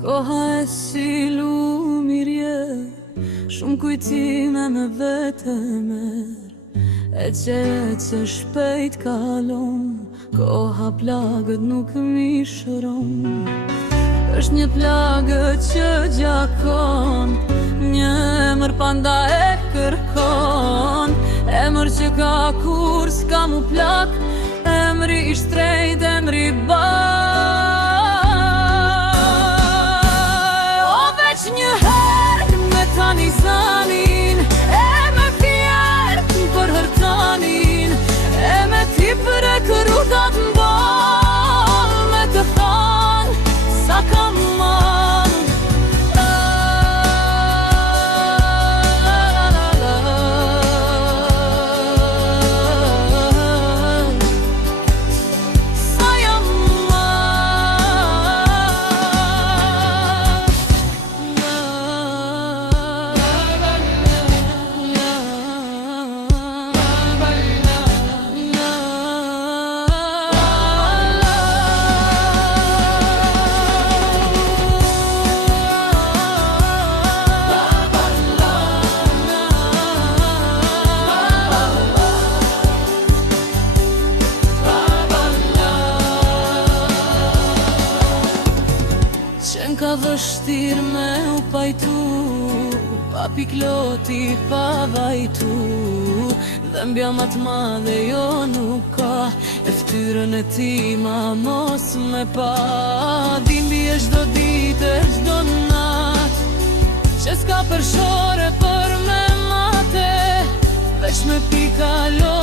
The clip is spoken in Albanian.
Koha e si lumirje, shumë kujtime me vete merë, e që shpejt kalon, koha plagët nuk mi shëron. Është një plagët që gjakon, një emër panda e kërkon, emër që ka kur s'ka mu plak, emri i shtrejt, emri baj. Një herë me tani zanin, e me fjertë për hërtanin, e me ti për e kërutat mbal, me të thanë sa kam manë. Sa jam Qen ka vështir me u pajtu, pa pikloti, pa vajtu, dhe mbja ma t'madhe jo nuk ka, e ftyrën e ti ma mos me pa. Dimbi e çdo ditë e çdo nat, që s'ka përshore për me mate, veç me pi kalon.